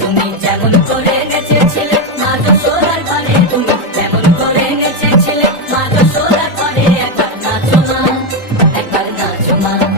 তুমি যেমন করে নেচেছিলে মা যশোদার ঘরে, তুমি যেমন করে নেচেছিলে মা যশোদার ঘরে, একবার নাচো মা, একবার নাচো মা।